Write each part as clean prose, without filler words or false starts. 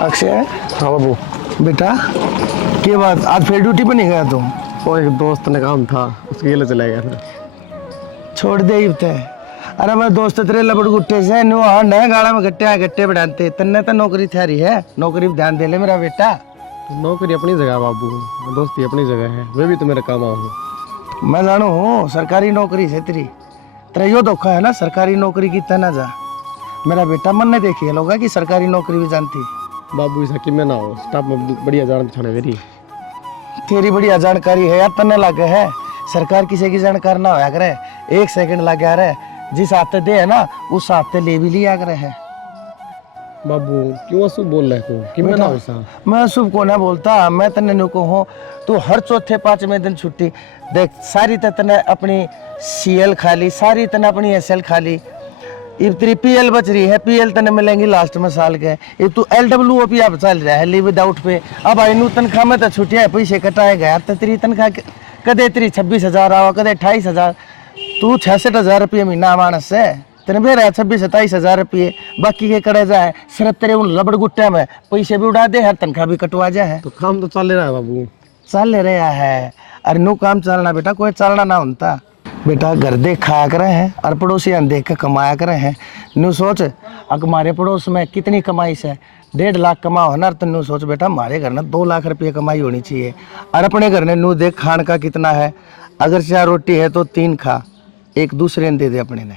अक्षय। हाँ बाबू। बेटा क्या बात, आज फिर ड्यूटी पे नहीं गया तुम? वो एक दोस्त ने काम था, उसके लिए चला गया था। छोड़ दे ही थे। अरे मैं दोस्त तेरे लबड़ गुट्टे से न्यू हांड है, गाड़ा में गट्टे गट्टे बढ़ाते तन्ने तो नौकरी थारी है, नौकरी पे ध्यान दे ले मेरा बेटा। तो नौकरी अपनी जगह है बाबू, दोस्ती अपनी जगह है, वे भी तो मेरे काम आओ। मैं जानू हूँ सरकारी नौकरी से तेरी, तेरा यो धोखा है ना, सरकारी नौकरी की तना जा। मेरा बेटा मन ने देखी है लोग कि सरकारी नौकरी भी जानती। बाबू ऐसा कि मैं ना हो, स्टाफ में बढ़िया जान पहचान है मेरी। तेरी बढ़िया जानकारी है यार, तन्ने लागे है। सरकार किसी की जानकार ना होया करे, 1 सेकंड लगे आ रहे, जिस हफ्ते दे है ना उस हफ्ते ले भी लिया करे है। बाबू क्यों अशुभ बोल रहे हो कि मैं ना हो सा? मैं शुभ को ना बोलता, मैं तन्ने न्यू को हूँ। तू हर चौथे पांचवें दिन छुट्टी देख, सारी तने अपनी CL खा ली, सारी तने अपनी SL खा ली। इब तेरी PL बच रही है, PL तने मिलेंगी लास्ट में साल के। इब तू LWOP अब चल रहा है, लीव विदाउट पे। अब आई नू तनख्वाह में तो छुट्टियां पैसे कटाए गया, तो तेरी तनख्वाह कदे तेरी 26,000 आवा, कदे 28,000। तू 66,000 रुपये महीना मानस है, तेने बेरा 26-27,000 रुपये बाकी के कड़े जाए। सिर्फ तेरे उन लबड़ गुट्टे में पैसे भी उड़ा दे, हर तनख्वाह भी कटवा जाए। तो काम तो चल रहा है बाबू। चल रहा है। अरे नो काम चलना बेटा, कोई चलना ना होता बेटा। घर देख खाया करे हैं और पड़ोसी देख के कमाया करे हैं। न्यू सोच, अब हमारे पड़ोस में कितनी कमाई से 1.5 लाख कमाओ है ना, तो न्यू सोच बेटा हमारे घर में 2 लाख रुपये कमाई होनी चाहिए। और अपने घर ने न्यू देख खान का कितना है, अगर 4 रोटी है तो 3 खा, एक दूसरे ने दे दे अपने ने।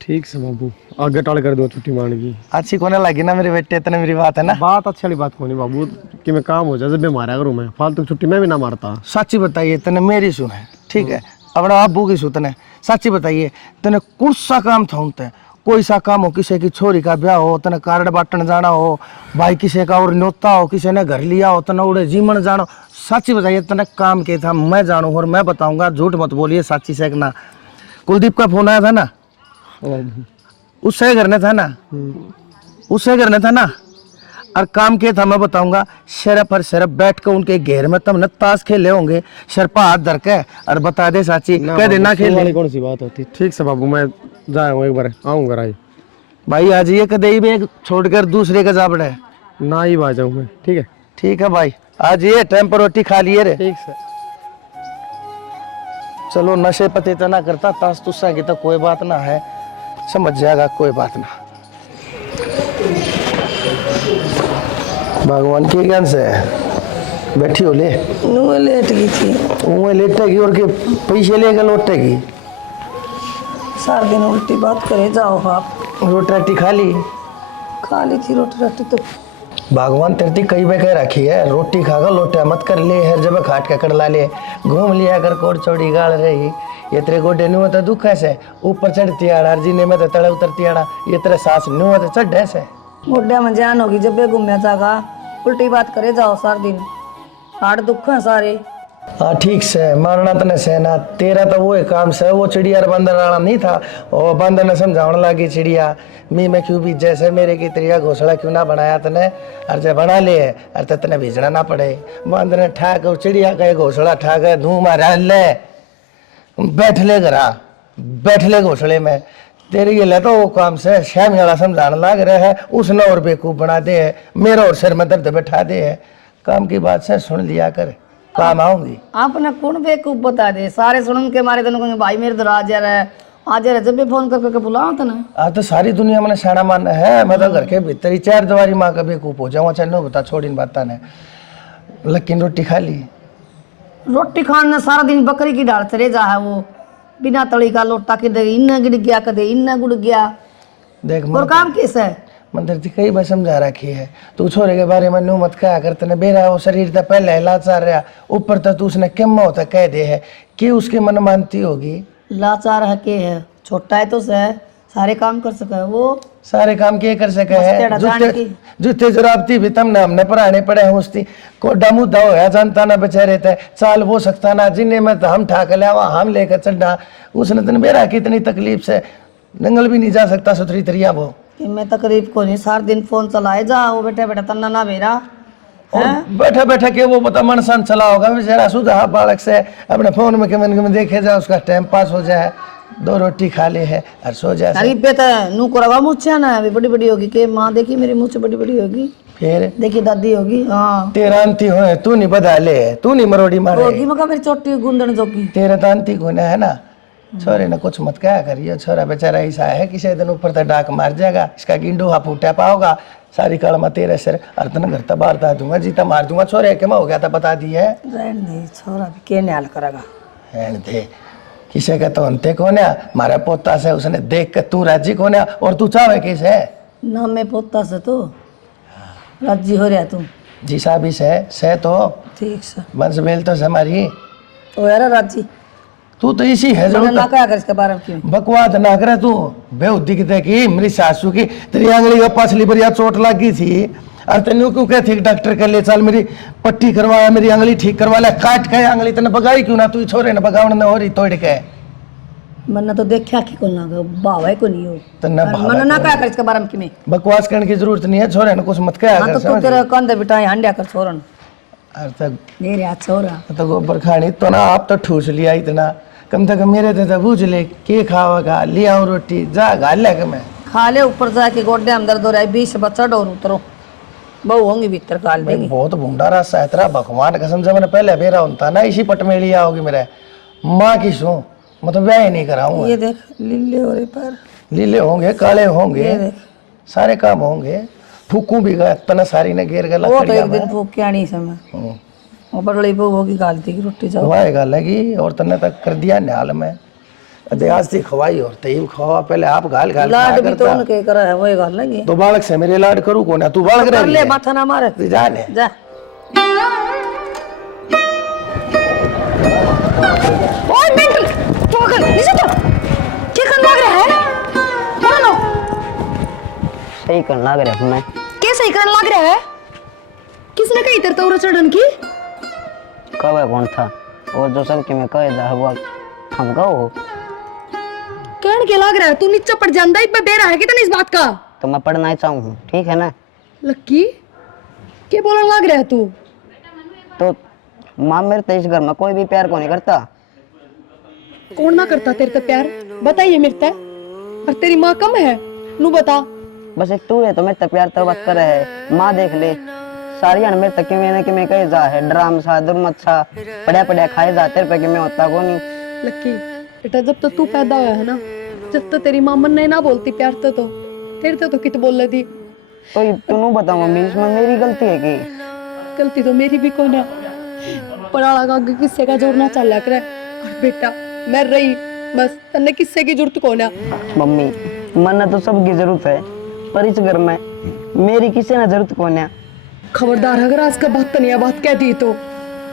ठीक से बाबू, आगे टाल कर दो छुट्टी मारने की। अच्छी कोने लगी ना मेरे बेटे, इतने मेरी बात है ना। बात अच्छी वाली बात कौन है बाबू कि मैं काम हो जाए जब मैं मारा करूँ, मैं फालतू छुट्टी मैं भी ना मारता। सच्ची बताइए तने मेरी सुन है, ठीक है, अपना अबू की सुन तने सच्ची बताइए, तने कौन सा काम था उनते? कोई सा काम हो, किसी की छोरी का ब्याह हो, तने कार्ड बांटने जाना हो, भाई किसी का और न्योता हो, किसी ने घर लिया हो, तने उड़े जीवन जानो। सच्ची बताइए तने काम के था, मैं जानू और मैं बताऊंगा, झूठ मत बोलिए, सच्ची से ना। कुलदीप का फोन आया था ना, उससे करने था ना, उससे करने था ना। और काम क्या था मैं बताऊंगा, शरफ और शरफ बैठ कर उनके घेर में तुमने ताश खेले होंगे, शरपा हाथ धर के और बता दे साची कह देना खेले। कौन सी बात होती? ठीक से बाबू, मैं जाऊंगा एक बार, आऊंगा राय भाई। आज ये कदे ही एक छोड़कर दूसरे का जा पड़े ना ही आ जाऊँ मैं। ठीक है, ठीक है भाई, आज ये टाइम पर रोटी खा लिए रे। ठीक से। चलो नशे पते तो ना करता, ताश तुस्सा की तो कोई बात ना है, समझ जाएगा, कोई बात ना। भगवान के ज्ञान से बैठी हो ले लेट गई थी, वो लेटेगी और के पैसे लेकर लौटेगी। सारा दिन उल्टी बात करे जाओ आप। रोटी राटी खा ली? खा ली थी रोटी राटी तो। भगवान तेरती कई बार कह रखी है, रोटी खाकर लोटा मत कर ले, हर जगह खाट का कड़ला ले, घूम लिया कर कोट चौड़ी गाड़ रही। ये तेरे गोडे न्यू तो दुख ऐसे ऊपर चढ़ती आड़ा, जीने में तो तड़े उतरती आड़ा, ये तेरे सांस न्यू तो चढ़ ऐसे गोड्या में जान होगी जब घूमने जागा, उल्टी बात करे जाओ सारा दिन, हाथ दुख है सारे। हाँ ठीक से मारना तने सहना, तेरा तो वो काम से वो चिड़िया बंदर वाला नहीं था, और बंदर ने समझाने लगी चिड़िया मी में क्यों भी जैसे मेरे की तेरिया घोसला क्यों ना बनाया तने, और जब बना ले और तने भेजना ना पड़े। बंदर ने ठाक चिड़िया का घोसला ठाक धूम मारा ले, बैठ ले घरा, बैठ ले घोसले में। तेरे ये लेता वो काम से श्याम वाला समझाने लग रहे है, उसने और बेवकूफ बना दे है, मेरा और सिर में दर्द बैठा दे है। काम की बात से सुन लिया कर, काम आऊंगी। आपने कौन बेवकूफ बता दे, सारे सुन के मारे दोनों भाई मेरे तो आज रहे जब भी फोन करके बुलाओ तो ना। आज तो सारी दुनिया मैंने साड़ा मानना है, मैं तो घर के भीतर ही 4 दीवारी माँ का बेवकूफ हो जाऊँ। चलो बता छोड़ इन बात ने, लेकिन रोटी खा ली? रोटी खाने सारा दिन बकरी की डाल चले जा है, वो बिना तली का लोटा कदे इन्ना गिड़ गया कदे इन्ना गुड़ गया। देख और काम कैसा है? मंदिर थी कई बार समझा रखी है, तू छोरे के बारे में न्यू मत कहा कर, तने बेरा वो शरीर था पहले लाचार रहा, ऊपर तो तू उसने केम्मा होता कह दे है कि उसके मन मानती होगी। लाचार है के है, छोटा है तो से सारे काम कर सके, वो सारे काम के कर सके है। जूते जूते जुराबती भी तमने हमने पढ़ाने पड़े हैं, उसकी कोडा मुद्दा हो जानता ना बेचारे थे, चाल वो सकता ना, जिन्हें में तो हम ठाक लिया हम लेकर चढ़ा, उसने तन बेरा कितनी तकलीफ से नंगल भी नहीं जा सकता सुथरी तरिया वो। मैं तकलीफ को नहीं, सारा दिन फोन चलाए जा, वो बैठे बैठे तन्ना ना बेरा बैठा बैठा के वो पता मन सन चला होगा बेचारा, सुधा बालक से अपने फोन में कमेंट में देखे जाए, उसका टाइम पास हो जाए। 2 रोटी खा ले है और सो जा। अरे पे तो नू को रवा मुच्छा ना अभी बड़ी बड़ी होगी के माँ देखी मेरी मुँह बड़ी बड़ी होगी फिर देखी दादी होगी हाँ तेरा अंती हो तू नहीं बधा ले तू नहीं मरोड़ी मारे होगी मका मेरी चोटी गुंदन जोगी तेरा तो अंती गुना है ना। छोरे ने कुछ मत क्या करिए छोरा बेचारा ऐसा है किसी दिन ऊपर तक डाक मार जाएगा इसका गिंडू फूटा पाओगा सारी कलमा तेरे सिर अर्तन घर बाहर दा दूंगा जीता मार दूंगा छोरे के मैं हो गया था बता दी है रहने दे छोरा भी के न्याल करेगा रहने दे किसे का तो अंते कौन है हमारा पोता से उसने देख के तू राजी कौन है और तू चाहे किसे ना मैं पोता से तो राजी हो रहा तू जी साहब से तो ठीक से वंश मेल तो हमारी ओ यार राजी तू तो इसी है मैंने जो ना क्या कर इसके बारे में क्यों बकवाद ना करे तू बेहुदी की देखी मेरी सासू की तेरी आंगली को पसली बढ़िया चोट लगी थी और तेन क्यों कहती डॉक्टर के लिए चल मेरी पट्टी करवाया मेरी आंगली ठीक करवा ले काट के आंगली तेने बगाई क्यों ना तू छोरे ने बगावन न हो रही तोड़ के मैंने तो देखा कि कोन ना बावे को नहीं हो तन्ना मैंने ना क्या कर इसके बारे में क्यों बकवास करने की जरूरत नहीं है छोरे ने कुछ मत कहा हाँ कर तो तू तेरे कंधे बिठाए हंडिया कर छोरन और तक मेरे हाथ छोरा तो गोबर खानी तो ना आप तो ठूस लिया इतना कम से कम मेरे तो बूझ ले के खाओगा ले आऊं रोटी जा घाल ले के मैं खा ले ऊपर जाके गोड्डे अंदर दो रहा 20 बच्चा डोर उतरो बहु होंगी भीतर काल भाई देंगे बहुत भूंडा रास्ता है तेरा भगवान कसम से मैंने पहले बेरा होता ना इसी पट में लिया होगी मेरे माँ की सू मतलब व्याह नहीं कराऊंगा ये देख लीले हो रहे पर लीले होंगे काले होंगे ये देख सारे काम होंगे फूकू भी गया तना सारी ने घेर गया वो तो एक दिन फूक के आनी समय वो बड़ली बहु होगी गालती की रोटी जाओ वाएगा लगी और तने तक कर दिया न्याल में अध्यास थी खवाई और तई खवा पहले आप गाल गाल खाया लाड भी तो करता उनके करा है वही गाल लगी तो बालक से मेरे लाड करूँ कौन है तू बालक कर ले रह माथा ना मारे तू जाने जा ओए मेंटल पागल नीचे तो क्या करने लग रहा है बोलो सही करने लग रहा हूँ मैं कैसे ही करने लग रहा है किसने कही तेरे तो चढ़न की कब है कौन था और जो सबके में कहे जा हुआ हम कहो कहने के लग रहा है तू नीचे पड़ जांदा इतना बेरा है कितना इस बात का तो मैं पढ़ना ही चाहूँ ठीक है ना लक्की क्या बोलने लग रहा है तू तो माँ मेरे तो इस घर में कोई भी प्यार को नहीं करता कौन ना करता तेरे से प्यार बताइए मेरे से और तेरी माँ कम है नू बता बस एक तू है तो मेरे तो प्यार तो बात कर रहे है माँ देख ले सारी अन मेरे तक कि मैं कहे जा है ड्राम सा दुर्मत सा पढ़िया पढ़िया खाए जा तेरे पे कि मैं होता को नहीं लक्की बेटा जब तक तू पैदा हुआ है ना जब तक तेरी माँ मन नहीं ना बोलती प्यार तो तेरे तो कित बोल रही तो तू नू बता मम्मी इसमें मेरी गलती है कि गलती तो मेरी भी कौन है पढ़ा लगा किस्से का जोर ना चल करे और बेटा मैं रही बस तन्ने किस्से की जरूरत कौन है मम्मी मन तो सबकी जरूरत है पर इस घर में मेरी किसी ना जरूरत कौन है खबरदार अगर आज का बात तनिया बात कह दी तो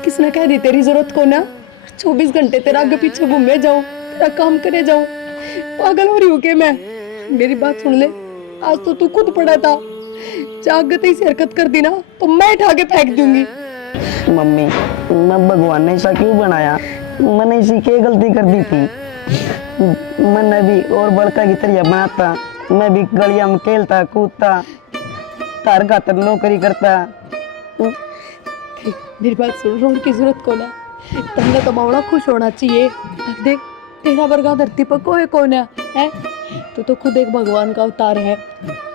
किसने कह दी तेरी जरूरत को ना 24 घंटे तेरा आगे पीछे घूमे जाऊं तेरा काम करे जाऊं पागल हो रही हूँ के मैं मेरी बात सुन ले आज तो तू खुद पड़ा था जागत ऐसी हरकत कर दी ना तो मैं उठा के फेंक दूंगी मम्मी मैं भगवान ने ऐसा क्यों बनाया मैंने इसी के गलती कर दी थी मैंने भी और बड़का की तरह बनाता मैं भी गलिया में खेलता कूदता तार खातर नौकरी करता मेरी बात सुन रोड की जरूरत को ना तुमने तो बड़ा खुश होना चाहिए अब देख तेरा वर्गा धरती पर कोई कौन है तू तो खुद एक भगवान का अवतार है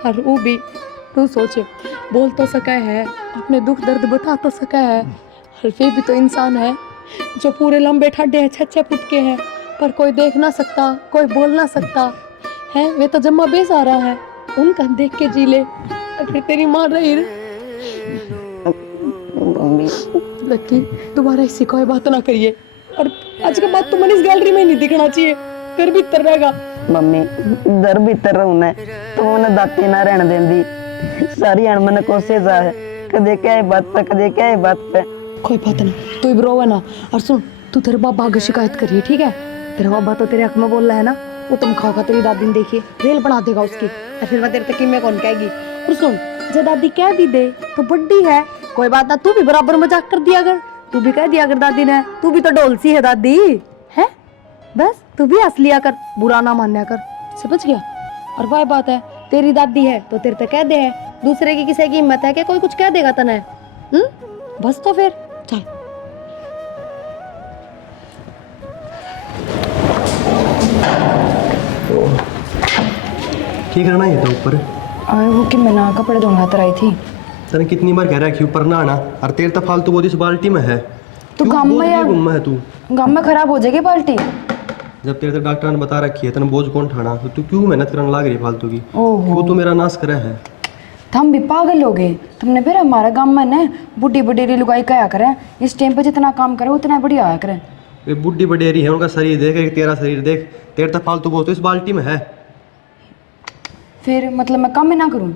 और वो भी तू सोच बोल तो सका है अपने दुख दर्द बता तो सका है और फिर भी तो इंसान है जो पूरे लंबे ठड्डे हैं 6-6 फुट के हैं पर कोई देख ना सकता कोई बोल ना सकता है वे तो जम्मा बेसहारा है उनका देख के जी ले और फिर तेरी माँ रही मम्मी लक्की दोबारा इसी कोई बात ना करिए और आज के बाद तुम इस गैलरी में नहीं दिखना चाहिए फिर भी तर रहेगा मम्मी दर भीतर रहना तो मैंने दाती ना रहने देंदी सारी अण मैंने कोशिश है कदे क्या है बात पे कदे क्या है बात पे कोई बात नहीं तू इब्रो है ना और सुन तू तेरे बाबा आगे शिकायत करिए ठीक है तेरा बाबा तो तेरे हक में बोल रहा है ना वो तुम खाओगा तेरी दादी ने देखिए रेल बना देगा उसकी और फिर मैं तेरे तक मैं कौन कहेगी और सुन जब दादी कह भी दे तो बड्डी है कोई बात ना तू भी बराबर मजाक कर दिया अगर तू भी कह दिया अगर दादी ने तू भी तो डोल सी है दादी है बस तू भी हंस लिया कर बुरा ना मान्या कर समझ गया और वह बात है तेरी दादी है तो तेरे तक कह दे है दूसरे की किसी की हिम्मत है कि कोई कुछ कह देगा तने बस तो फिर चल ठीक रहना ये तो ऊपर। और वो कि मैं ना कपड़े धोने खातर आई थी। तने कितनी बार कह रहा है कि ऊपर ना आना, और तेरे तो फालतू बहुत इस बाल्टी में है। तो क्यों गाँव बोझ में लिए या घूम है तू? गाँव में खराब हो जाएगी बाल्टी। जब तेरे तो डॉक्टर ने बता रखी है तने बोझ कौन उठाना, तो तू क्यों मेहनत करने लाग रही है फालतू की? ओहो। क्यों तू मेरा नाश करे है? हम भी पागल हो गए। तुमने फिर हमारा गाँव में ना बुढ़ी बुढ़ेरी लुगाई कहा करें, इस टाइम पे जितना काम करे उतना बढ़िया आया करें। ये बुढ़ी बडेरी है, उनका शरीर देख, एक तेरा शरीर देख। तेरे तो फालतू बहुत इस बाल्टी में है। फिर मतलब मैं काम ही ना करूं?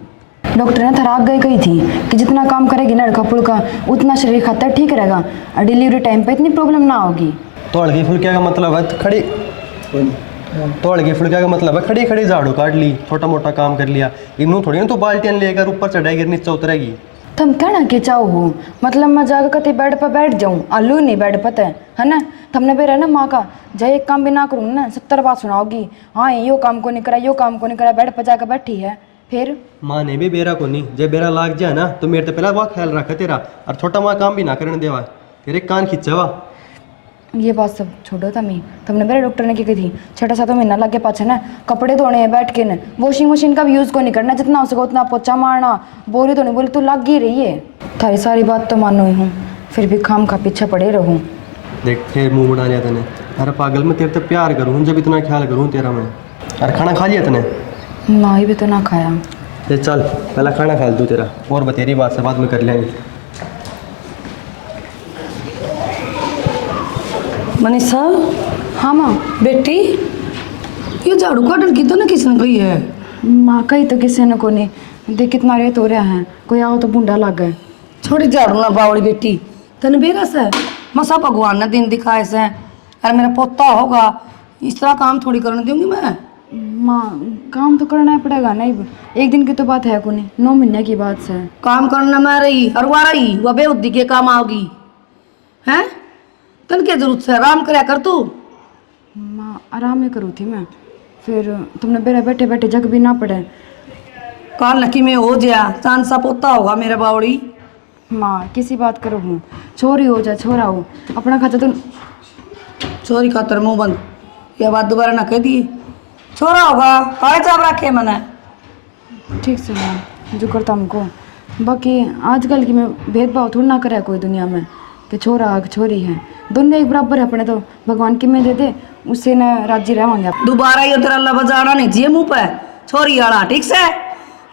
डॉक्टर ने थराक गई कही थी कि जितना काम करेगी ना लड़का पुड़का उतना शरीर खातर ठीक रहेगा और डिलीवरी टाइम पे इतनी प्रॉब्लम ना होगी। तोड़ की फुलकिया का मतलब है खड़ी, तोड़ की फुलकिया का मतलब है खड़ी खड़ी झाड़ू काट ली, छोटा मोटा काम कर लिया। इनू थोड़ी ना तो बाल्टियाँ लेकर ऊपर चढ़ाएगी नीचे उतरेगी। तुम कहना के चाहो हो, मतलब मैं जाकर कते बेड पर बैठ जाऊं, आलू नहीं बेड पता है ना। तुमने भी रहा ना माँ का जय एक काम भी ना करूँ ना 70 बात सुनाओगी। हाँ यो काम को नहीं करा, यो काम को नहीं करा, बेड पर जाकर बैठी है। फिर माँ ने भी बेरा को नहीं, जब बेरा लाग जाए ना तो मेरे तो पहला वह ख्याल रखा तेरा, और छोटा माँ काम भी ना करने देवा, तेरे कान खींचा वा। ये बात सब छोड़ो तमी। तुमने मेरे डॉक्टर ने क्या कही थी 6-7 महीना लग के पाछे ना कपड़े धोने हैं बैठ के ना, वॉशिंग मशीन का भी यूज़ को नहीं करना, जितना हो सके उतना पोछा मारना, बोरी तो नहीं बोली तू लग ही रही है। थारी सारी बात तो मानो ही हूँ, फिर भी खाम खा पीछे पड़े रहूँ। देख फिर मुँह बना लिया तने। अरे पागल मैं तेरे तो प्यार करूँ जब इतना ख्याल करूँ तेरा मैं। अरे खाना खा लिया तने? ना ही भी तो ना खाया। ये चल पहला खाना खा दूँ तेरा, और बतेरी बात से बाद में कर लेंगे। मनीषा, हाँ माँ। बेटी ये झाड़ू काटन की तो ना किसने कही है? माँ कही तो किसी ने को नहीं, देख कितना रेत हो रहा है, कोई आओ तो बूंदा लग गए। छोड़ी झाड़ू ना बावड़ी बेटी, तने बेरस है मसा भगवान ने दिन दिखाए से। अरे मेरा पोता होगा इस तरह काम थोड़ी करने दूंगी मैं। माँ काम तो करना ही पड़ेगा नहीं, एक दिन की तो बात है को नहीं, 9 महीने की बात से। काम करना मैं रही और वह रही वह बेउद्दी के काम आओगी हैं? तन क्या जरूरत से आराम करया कर तू। माँ आराम ही करूँ थी मैं, फिर तुमने बेरा बैठे बैठे जग भी ना पड़े। काल नकी में हो जा चांद सा पोता होगा मेरा बावड़ी। माँ किसी बात करो हूँ, छोरी हो जाए छोरा हो, अपना खर्चा तो। चोरी खातर मुंह बंद, यह बात दोबारा ना कह दिए। छोरा होगा काले चाप रखे मैंने। ठीक से माँ जो करता हमको, बाकी आजकल की में भेदभाव थोड़ा ना करे कोई दुनिया में कि छोरा छोरी है, दोनों एक बराबर है अपने। तो भगवान की में दे दे उससे न राजी रहेंगे। दोबारा ये तेरा लफ्ज बजाना नहीं चाहिए मुंह पे छोरी आड़ा, ठीक से?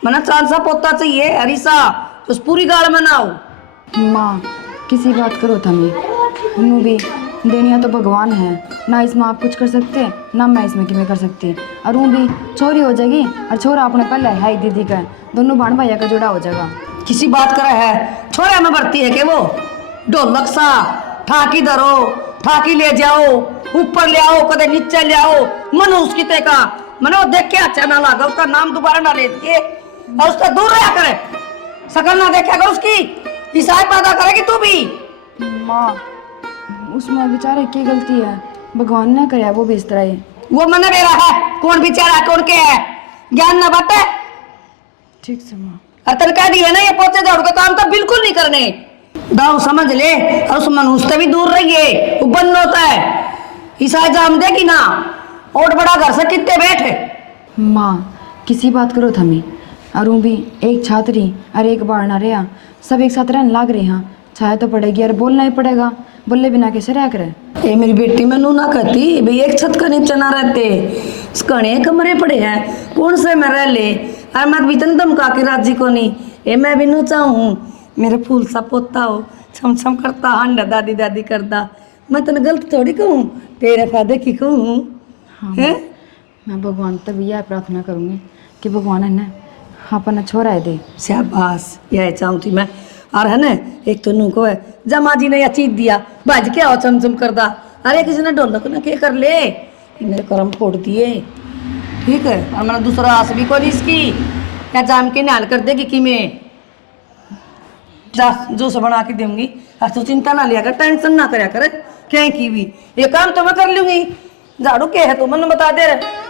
मना चांद सा पोता चाहिए हरीसा, तो पूरी गाल में ना हो। माँ किसी बात करो थमी, नू भी देनिया तो भगवान है ना, इसमें आप कुछ कर सकते ना मैं इसमें कि मैं कर सकती। और वो भी छोरी हो जाएगी और छोरा अपने पहले है दीदी का, दोनों बहन भैया का जोड़ा हो जाएगा। किसी बात करे है छोरे में बढ़ती है कि वो ढोलक सा ठाकी धरो ठाकी ले जाओ ऊपर ले आओ कदे नीचे ले आओ, मनो उसकी ते का मनो देख के अच्छा ना लगा, उसका नाम दोबारा ना ले दिए और उसका दूर रहा करे, शकल ना देखा कर उसकी, हिसाब पैदा करेगी तू भी। माँ उसमें बेचारे की गलती है, भगवान ने करे वो भी इस तरह ही। वो मना मेरा है कौन बेचारा कौन के है, ज्ञान ना बात है। ठीक से माँ। और तन कह दी है ना ये पोते झाड़ू का काम तो बिल्कुल नहीं करने, दाव समझ ले और उस मनुष्य से भी दूर रहिए, वो बंद होता है। ईसा जाम देगी ना और बड़ा घर से कितने बैठे। माँ किसी बात करो थमी, और वो भी एक छात्री और एक बार ना रहा, सब एक साथ रहने लाग रहे हैं, छाया तो पड़ेगी और बोलना ही पड़ेगा, बोले बिना कैसे रह करे। ये मेरी बेटी मैनू ना कहती भाई एक छत का नीचे ना रहते, घने कमरे पड़े हैं कौन से में रह ले, और मैं बीतन धमका के राजी को नहीं। ये मैं भी नू चाहूँ मेरे फूल सा पोता हो छम छम करता हंडा दादी दादी करता, मैं तेने गलत थोड़ी कहूँ, तेरे फायदे की कहूँ। हाँ है मैं भगवान तब यह प्रार्थना करूँगी कि भगवान है ना अपना छोरा दे। शाबाश यह चाहूँ थी मैं। और है ना एक तो नू को है जमा जी ने यह चीज दिया भाज के आओ चमचम करदा, अरे किसी ने ढोलक ना के कर ले, मेरे कर्म फोड़ दिए, ठीक है। और मैंने दूसरा आस भी कोई इसकी या जाम के नाल कर देगी कि मैं जा जूस बना के दूंगी, और तू चिंता ना लिया कर, टेंशन ना करया कर, क्या की भी ये काम तो मैं कर लूंगी। झाड़ू के है तो मन बता दे रहे।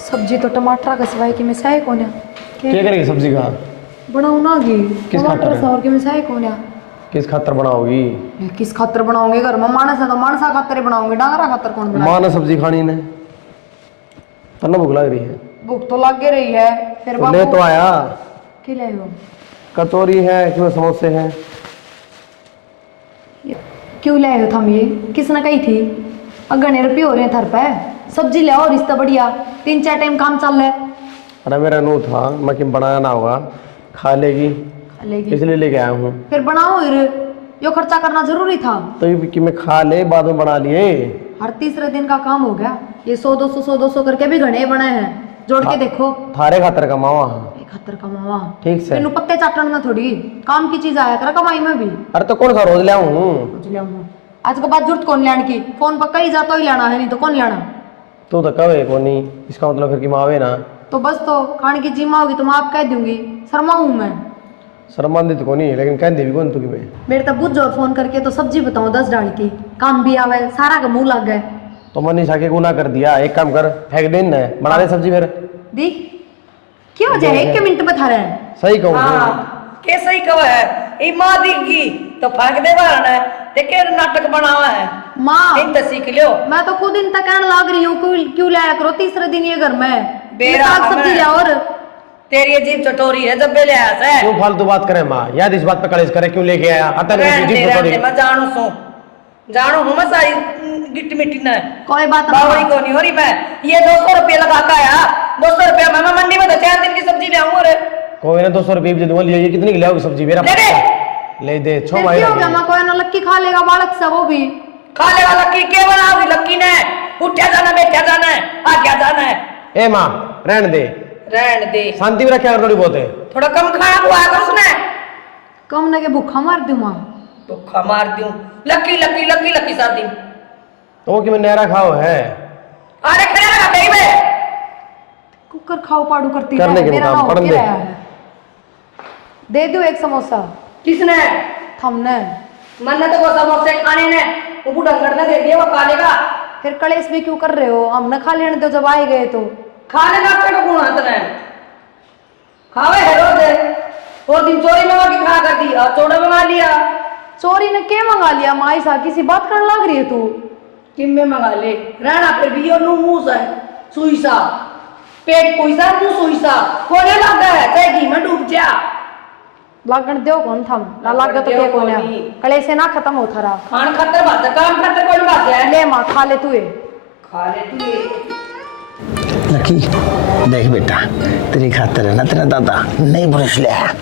सब्जी तो टमाटर का सिवाय की मिसाई कौन है? क्या करेगी सब्जी का? बनाऊ ना गी किस खातर टमाटर है? सौर की मिसाई कौन है? किस खातर बनाओगी? किस खातर बनाओगे? घर में मानस है तो मानसा खातर ही बनाओगे, डांगरा खातर कौन बनाए? माँ ने सब्जी खानी ने। तन्ना भूख लग रही है। भूख तो लग रही है। फिर तो ले तो आया। क्या ले हो? कचौरी है, क्यों समोसे हैं। क्यों ले हो थम? ये किसने कही थी? अगने रुपये हो रहे हैं थर पे। सब्जी ले आओ रिश्ता बढ़िया, 3-4 टाइम काम चल रहा है। अरे मेरा नू था, मैं कि बनाया ना होगा, खा लेगी लेगी इसलिए लेके आया हूँ। फिर बनाओ। यो खर्चा करना जरूरी था। तो ये कि मैं खा ले बाद में बना लिए। हर तीसरे दिन का काम हो गया। ये 100-200 करके भी घने बने हैं। जोड़ के देखो। थारे खातर कमावा। 71 का मावा। ठीक से। तेनू पत्ते चाटन में थोड़ी काम की चीज आया कर कमाई में भी। अरे तो कौन सा रोज ले आऊँ। आज के बाद जरूरत कौन लेने की? फोन पर कहीं जाता ही लेना है, नहीं तो कौन लेना। तू तो कवे को नहीं, इसका मतलब फिर कि मावे ना। तो बस तो खाने की जिम्मा होगी तो मैं आप कह दूंगी। शर्मा हूँ मैं। संबंधित को नहीं, लेकिन कह दे भी कौन तू कि मैं। मेरे तब बुझ और फोन करके तो सब्जी बताऊं 10 डाल की, काम भी आवे, सारा का मुंह लग गए। तो मनीषा के गुना कर दिया। एक काम कर, फेंक दे न, बना दे सब्जी फिर। दी क्या वजह है? 1 मिनट बता रहे हैं। सही कहूँ हाँ के सही कहो है। ई माँ दिखगी तो फेंक दे बाहर है, देखे नाटक बनावा है। माँ इन तो सीख लियो। मैं तो खुद इन तक कहने लग रही हूँ क्यों लाया करो तीसरे दिन ये घर में बेरा साग सब्जी हमें। लिया। और तेरी अजीब चटोरी है, जब बे ले आया से। क्यों फालतू बात करे माँ, याद इस बात पे कलेश करे, क्यों लेके आया। आता नहीं जीप रहने थोड़ी। दे, मैं जानू हूँ मैं सारी गिट्टी मिट्टी ने। कोई बात बावड़ी नहीं। को नहीं हो रही मैं। ये 200 रुपये लगा के आया। 200 रुपया मैं मंडी में तो 4 दिन की सब्जी ले आऊंगा रे। कोई ना 200 रुपये भी दूंगा। ये कितनी की लाओगी सब्जी मेरा? ले दे। ले दे। छो फिर माही क्या हो गया? मैं कोई ना लक्की खा लेगा बालक सा, वो भी खा लेगा लक्की। के बनाओगी लक्की ने? उठा जाना, बैठा जाना है, आ क्या जाना है। ए माँ रहने दे, रहने दे। शांति में रखा कर थोड़ी बहुत है। थोड़ा कम खाना खुआ कर उसने। कम ना के भूखा मार दूं माँ। भूखा मार दूं। लक्की लक्की लक्की लक्की सार दिन। तो वो कि मैं नहरा खाओ है। अरे खड़ा रहा कहीं में। कुकर खाओ पाड़ू करती करने है। के मेरा मुकाम, हो पढ़ने के दे। रहा है। दे दो एक समोसा। किसने? थमने मन्ने तो वो समोसे खाने ने वो बुढ़ंगड़ ने दे दिया, वो खा लेगा। फिर कलेश भी क्यों कर रहे हो? हमने खा लेने दो, जब आए गए तो। खा लेगा तो गुण हाथ ने खावे है रोज। और दिन चोरी मंगा के खा कर दी और चोड़ा मंगा लिया। चोरी ने क्या मंगा लिया? माई सा किसी बात करने लग रही है तू। किम में मंगा ले रहना फिर भी यो नु मुंह से सुई सा पेट कोई सा मुंह सुई सा कोने लग गया है चाहे घी में डूब जा। लागण दो कौन थम ना लागा तो क्या कोने कलेश से ना खत्म होता रहा। खान खातर बात है, काम खातर कौन बात है। ले माँ खा ले तू ये। खा ले तू ये। लकी देख बेटा, तेरी खातर है ना तेरा दादा नहीं ब्रश ले आया।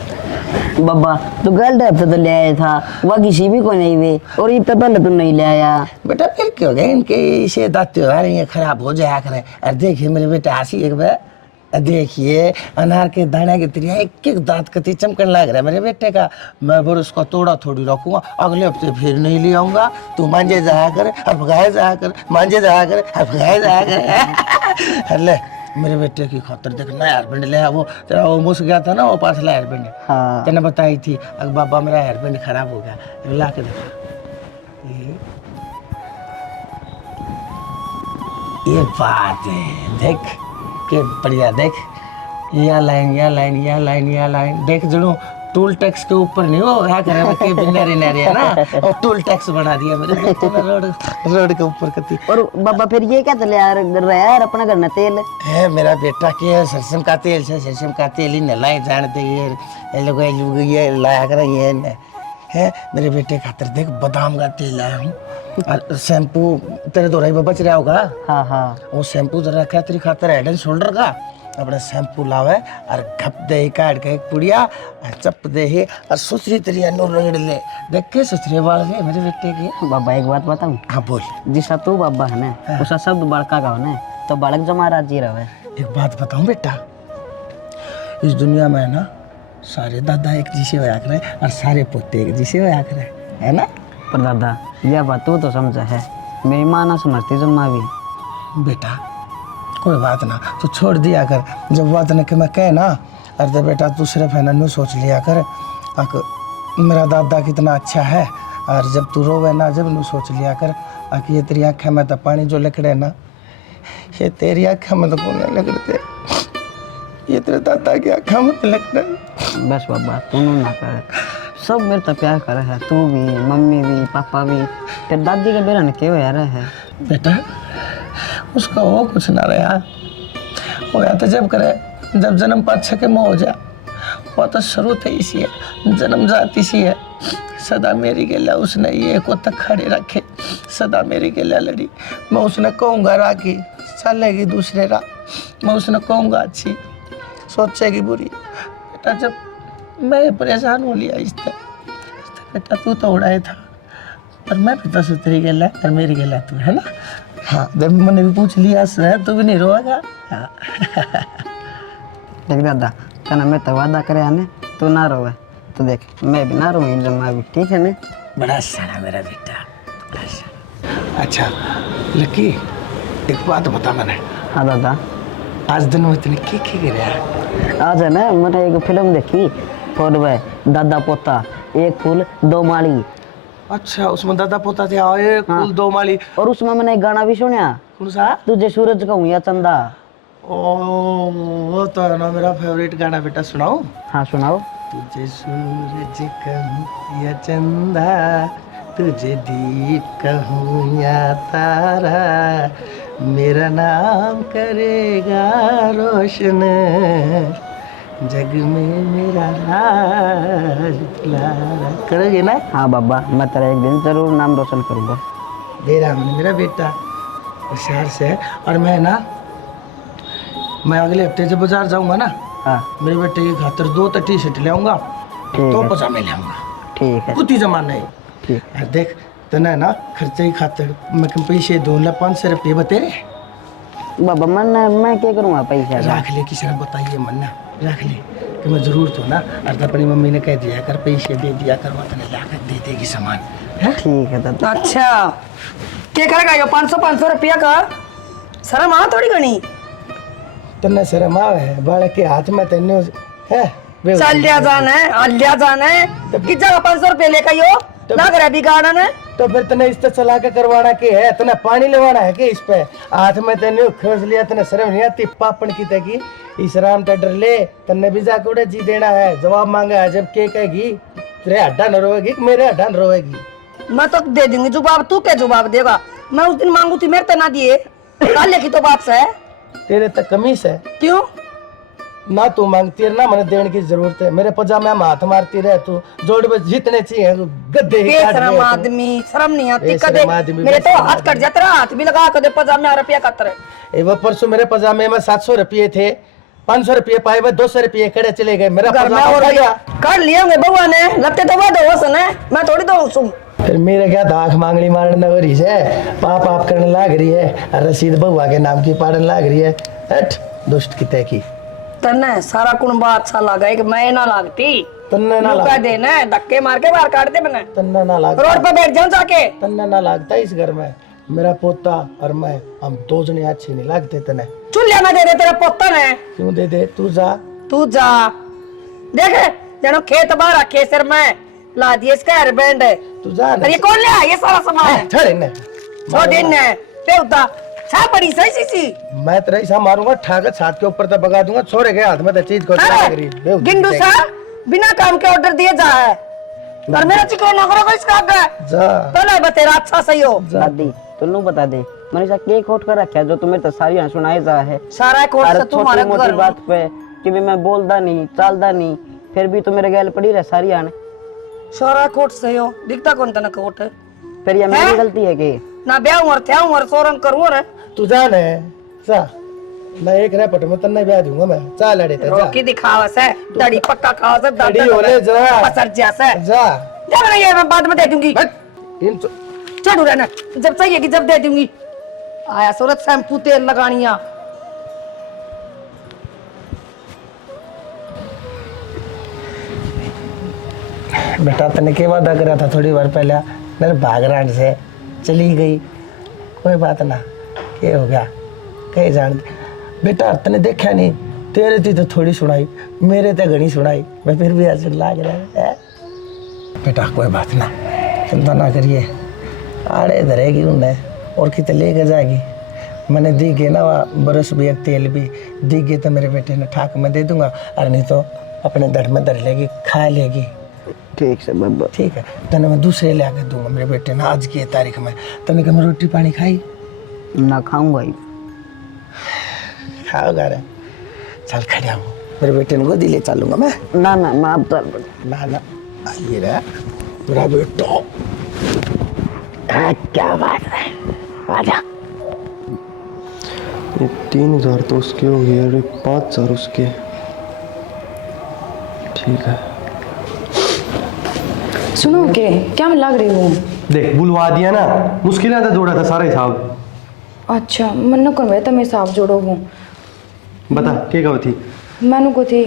बाबा तो गल डर तो ले आया था, वह किसी भी को नहीं वे, और इतना पहले तो नहीं ले आया। बेटा फिर क्यों हो गया इनके इसे दांत त्योहार ये खराब हो जाया करे। अरे देखिए मेरे बेटा हंसी एक बार, देखिए अनार के दाने की तरह एक एक दांत कति चमकने लग रहा है मेरे बेटे का। मैं फिर उसका तोड़ा थोड़ी रखूंगा, अगले हफ्ते फिर नहीं ले आऊंगा। तू मांझे जाया कर और भगाए जाया कर, मांझे जाया कर और भगाए जाया कर। ले मेरे बेटे की खातर देख नया हेयरबैंड ले वो तेरा वो मुस गया था ना वो पाछला हेयरबैंड। हाँ। तेने बताई थी अगर बाबा मेरा हेयरबैंड खराब हो गया, ला के देखा। ये बात है देख के बढ़िया। देख या लाइन या लाइन या लाइन या लाइन देख जड़ो टोल टैक्स के ऊपर नहीं हो क्या करे मैं के बिनारी नारी है ना, और टोल टैक्स बढ़ा दिया मेरे बेटे ने रोड के ऊपर कति। और बाबा फिर ये क्या चले यार रहा है यार अपना घर में तेल है मेरा बेटा के सरसों का तेल से सरसों का तेल ही नलाई जानते ये लोग ये लाया कर ये न है मेरे बेटे खातर देख बादाम का तेल लाया हूँ और शैम्पू तेरे दोराई में बच रहा होगा। हाँ हाँ वो शैम्पू जरा रखा तेरी खातर हेड एंड शोल्डर का अपना शैम्पू लावे और घप दे काट के एक पुड़िया और चप दे ही और सुथरी तरिया नो रगड़ ले। देख के सुथरे बाल है मेरे बेटे के। बाबा एक बात बताऊं, हाँ बोल। जिसा तू बाबा है ना उसा सब बड़का का है तो बालक जमा राजी रहे। एक बात बताऊं बेटा, इस दुनिया में ना सारे दादा एक जैसे होया करे और सारे पोते एक जैसे होया करे, है ना। पर दादा यह बात तू तो समझा है, मेरी माँ ना समझती जम्मा भी। बेटा कोई बात ना तू छोड़ दिया कर, जब बात न कि मैं कहे ना अरे बेटा तू सिर्फ है ना नू सोच लिया कर मेरा दादा कितना अच्छा है। और जब तू रोवे ना जब नू सोच लिया कर ये तेरी आँखें में तो पानी जो लिखड़े ना ये तेरी आँखें में तो कौन लिखड़ते, ये तेरे दादा की आँखें में तो लिखड़े। बस बाबा तू ना कर, सब मेरे तो प्यार करे है, तू भी मम्मी भी पापा भी। तेरे दादी का बेरा ने क्यों यार है बेटा उसका वो कुछ ना रहा, वो या तो जब करे जब जन्म पाछे के मोह हो जा वो तो शुरू थे इसी है जन्म जात इसी है सदा मेरी गेला उसने ये को तक खड़े रखे सदा मेरी गेला लड़ी मैं उसने कहूँगा राखी चलेगी दूसरे राह मैं उसने कहूँगा अच्छी सोचेगी बुरी बेटा जब मैं परेशान हो लिया इस तरह बेटा तू तो उड़ाए था पर मैं भी तो तेरी गेला और मेरी गेला तू है ना हाँ जब मैंने भी पूछ लिया से तू भी नहीं रोएगा हाँ देख दादा तना मैं तो वादा करे आने तू ना रोवे तो देख मैं भी ना रोऊंगी जब मैं भी ठीक है ना बड़ा सारा मेरा बेटा बड़ा सारा। अच्छा लकी एक बात बता मैंने हाँ दादा आज दिन में इतने की गया आज है ना मैंने एक फिल्म देखी फोन में दादा पोता एक फूल दो माली अच्छा उसमें दादा पोता थे एक हाँ। फूल दो माली और उसमें मैंने एक गाना भी सुना कौन सा तुझे सूरज कहूँ या चंदा ओ वो तो है ना मेरा फेवरेट गाना बेटा सुनाओ हाँ सुनाओ तुझे सूरज कहूँ या चंदा तुझे दीप कहूँ या तारा मेरा नाम करेगा रोशन जग में मेरा राज दुलारा करोगे ना हाँ बाबा मैं तेरा एक दिन जरूर नाम रोशन करूँगा दे रहा मैंने मेरा बेटा होशियार से है और मैं अगले हफ्ते जब बाजार जाऊंगा ना हाँ मेरे बेटे की खातिर 2 तो टी शर्ट ले आऊंगा ठीक 2 है पजामे ले आऊंगा ठीक है कुत्ती जमाना है ठीक यार देख तना ना खर्चे की खातिर मैं कम पैसे दूंगा 500 रुपये बतेरे बाबा मैं क्या करूँगा पैसा का? रख ले किसी ने बताइए मन्ना रख ले कि मैं जरूरत हो ना और अपनी मम्मी ने कह दिया कर पैसे दे दिया कर वो तने ला कर दे देगी सामान है ठीक है दादा अच्छा क्या करेगा यो 500 रुपया का शर्म आ थोड़ी घनी तन्ने शर्म आवे है बालक के हाथ में तेने है चल लिया जाना है कि जगह 500 रुपये लेकर यो ना करे बिगाड़ा ने तो फिर तने इस तरह चला के करवाना के है तने पानी लेवाना है कि इस पे हाथ में तेने खोज लिया तने शर्म नहीं आती पापन की तकी इस राम टेडर ले तने भी जाके उड़े जी देना है जवाब मांगा है जब के कहेगी तेरे हड्डा न रोएगी कि मेरे हड्डा न रोएगी मैं तो दे दूंगी जवाब तू क्या जवाब देगा मैं उस दिन मांगू थी मेरे तो ना दिए काले की तो बात है तेरे तक कमीज है क्यों ना तू मांगती है ना मैंने देने की जरूरत है मेरे पजामे में हाथ मारती रहे तू जोड़ में जितने चाहिए गद्दे ही काट बेशरम दिए तू। आदमी शर्म नहीं आती बेशरम कदे आदमी, मेरे तो बेशरम हाथ कट जाता रहा हाथ भी लगा कदे पजामे आ रुपया कतर ए वो परसों मेरे पजामे में 700 रुपये थे 500 रुपये पाए हुए 200 रुपये खड़े चले गए मेरा घर में पजामा और खा गया कर लिया बउआ ने लगते तो वो दोस्त ने मैं थोड़ी तो सुन फिर मेरे क्या दाख मांगली मारने हो रही है पाप आप करने लाग रही है और रसीद बउआ के नाम की पाड़न लाग रही है हट दुष्ट की तय की तन्ने सारा कुनबा अच्छा लगा है कि मैं ना लागती तन्ने ना लुका लाग देना धक्के मार के बाहर काट दे मैंने तन्ने ना लाग रोड पे बैठ जाऊं जाके तन्ने ना लागता इस घर में मेरा पोता और मैं हम 2 जने अच्छे नहीं लागते तने चुल्लिया में दे दे तेरा पोता ने क्यों दे दे तू जा देख जनो खेत बाहर रखे सिर में ला दिए इसका हेयर बैंड है तू जा और ये कौन ले आया ये सारा सामान ठहरे ने छोड़ ने बेवता सा बड़ी सही सी मैं तेरा ऐसा मारूंगा ठाकर छात के ऊपर तक भगा दूंगा छोरे के हाथ में तो चीज को लाग रही बेवकूफ गिंडू सा बिना काम के ऑर्डर दिए जा है और मेरा चिकन नौकरों को इसका आगे जा तो नहीं बतेरा अच्छा सही हो दादी तुन्नू बता दे मैंने ऐसा केक खोट कर रखा है जो तुम्हें तो सारी सुनाई जा है सारा कोर्स हर से तुम्हारे छोटी मोटी घर बात पे कि भी मैं बोलदा नहीं चालदा नहीं फिर भी तो मेरे गैल पड़ी रहे सारी आने सारा कोट सही हो दिखता कौन तना कोट है फिर ये मेरी गलती है कि ना ब्याह और थे और सोरन करूं रे तू जा ने जा मैं एक रैपट में तन्ने ब्याह दूंगा मैं जा लड़े ते जा रोकी दिखावा से दड़ी पक्का खावा से दांत खड़ी होले जा पसर जैसे जा जब नहीं है मैं बाद में दे दूंगी हट इन चढ़ू रहना जब चाहिए कि जब दे दूंगी आया सूरत शैम्पू तेल लगानिया बेटा तने के वादा करा था थोड़ी बार पहले मेरे भागरान से चली गई कोई बात ना ये हो गया कहीं जान बेटा तने देखा नहीं तेरे थी तो थोड़ी सुनाई मेरे ते घनी सुनाई मैं फिर भी ऐसे लाग रहा है बेटा कोई बात ना चिंता ना करिए आड़े धरेगी उन्हें और कितने लेके जाएगी मैंने दी गई ना वहाँ बरस भी एक तेल भी दी गई तो मेरे बेटे ने ठाक में दे दूंगा और नहीं तो अपने दर में धर लेगी खा लेगी ठीक से बाबा ठीक है तने मैं दूसरे ले आके दूंगा मेरे बेटे ने आज की तारीख में तने कहा मैं रोटी पानी खाई ना खाऊंगा ही खाओगा रे चल खड़ा हो, मेरे बेटे को गोदी ले चलूंगा मैं। ना ना मैं अब चल ना ना, आइए रे मेरा बेटा। क्या बात है, आजा। ये 3,000 तो उसके हो गए और 5,000 उसके। ठीक है, सुनो के क्या मैं लग रही हूँ। देख बुलवा दिया ना, मुश्किल था, जोड़ा था सारा हिसाब। अच्छा मनु कर मैं हिसाब जोड़ो हूँ। बता क्या कहो थी? मैनू को थी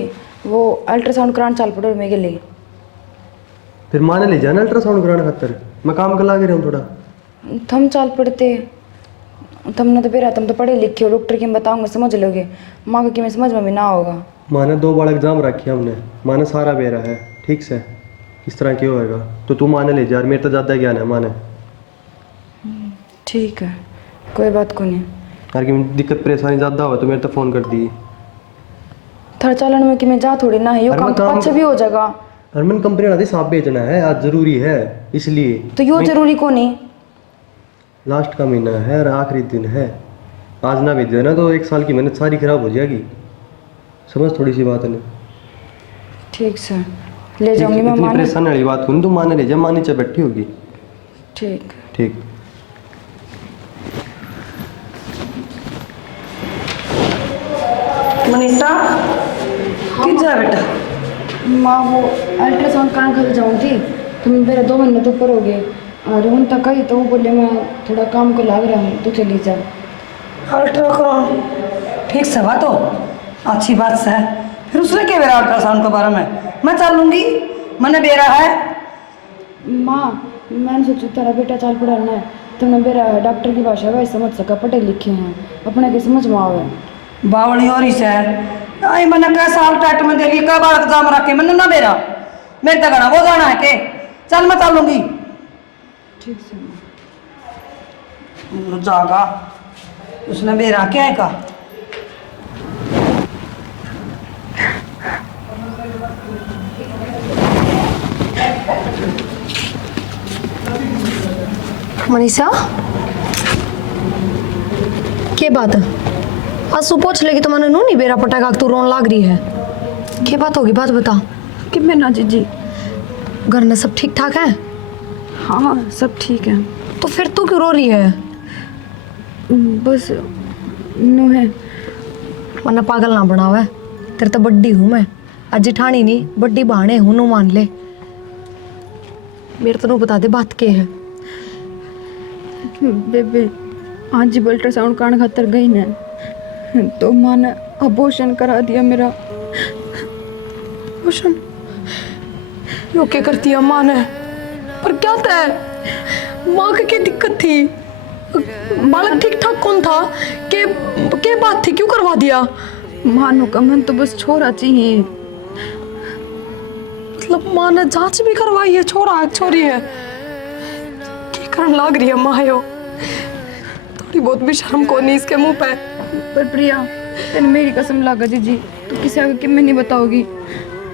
वो अल्ट्रासाउंड कराने चल पड़ो मेरे लिए। फिर माँ ने ले जाना अल्ट्रासाउंड कराने खातर, मैं काम कर लागे रहा हूँ थोड़ा। थम चल पड़ते, तुमने तो फिर तुम तो पढ़े लिखे हो, डॉक्टर की बताऊंगा समझ लोगे, माँ को कि मैं समझ में भी ना होगा। माँ ने 2 बार एग्जाम रखे हमने, माँ ने सारा बेरा है ठीक से, इस तरह क्यों होएगा? तो तू माँ ने ले जा, मेरे तो ज़्यादा ज्ञान है माँ ने। ठीक है कोई बात को नहीं। यार कि दिक्कत परेशानी ज़्यादा हो तो मेरे तो फ़ोन कर दी। थोड़ा चलन में कि मैं जा थोड़ी ना है, यो अरे काम मैं तो काम- पाछे भी हो जाएगा। हरमन कंपनी वाला सांप बेचना है आज, ज़रूरी है इसलिए। तो यो जरूरी को नहीं। लास्ट का महीना है और आखिरी दिन है, आज ना भेज देना तो 1 साल की मेहनत सारी खराब हो जाएगी। समझ थोड़ी सी बात है ना। ठीक से ले जाऊंगी मैं इतनी माने। परेशान वाली बात कौन, तू माँ ने ले जा, माँ नीचे बैठी होगी। ठीक ठीक। मनीषा किस जा बेटा? माँ वो अल्ट्रासाउंड कराने खाली जाऊँ थी, तो मेरे 2 महीने तो ऊपर हो गए और उन तक आई तो वो बोले मैं थोड़ा काम को लाग रहा हूँ तो चली जा। अल्ट्रासाउंड ठीक से बात हो, अच्छी बात से है। फिर उसने क्या बेरा अल्ट्रासाउंड के बारे में? मैं चल लूँगी, मैंने बेरा है। माँ मैंने सोचा तेरा बेटा चाल पढ़ाना है, तुमने मेरा डॉक्टर की भाषा वही समझ सका, पढ़े लिखे हैं, अपने के समझ में आवे। बावड़ी और ही से आई मैंने क्या साल टाइट में दे ली, कब बार एग्जाम रखे मैंने ना बेरा, मेरे तक वो जाना है के चल मैं चल लूँगी। ठीक से जागा उसने बेरा क्या है का? मनीषा के बात है? आज तू पूछ लेगी तो मैंने नू नहीं बेरा पटाखा तू रोन लाग रही है, क्या बात होगी बात बता। कि मैं ना जीजी। घर में सब ठीक ठाक है? हाँ सब ठीक है। तो फिर तू क्यों रो रही है? बस नू है। वरना पागल ना बनावे, तेरे तो बड्डी हूँ मैं, आज जेठानी नहीं बड्डी बहाने हूँ, नू मान ले। मेरे तो नू बता दे बात के है। बेबे आज जब अल्ट्रासाउंड कराने खातर गई ना तो माँ ने अबॉर्शन करा दिया मेरा। रोशन यो क्या करती है माँ ने? पर क्या तय माँ की क्या दिक्कत थी? बालक ठीक ठाक कौन था? के बात थी क्यों करवा दिया? मानो का मन तो बस छोरा चाहिए। मतलब माँ ने जांच भी करवाई है, छोरा है छोरी है, क्या करने लाग रही है माँ यो? थोड़ी बहुत भी शर्म को नहीं इसके मुंह पे। पर प्रिया तेने मेरी कसम लागा जीजी, तो किसी आगे कि मैं नहीं बताओगी।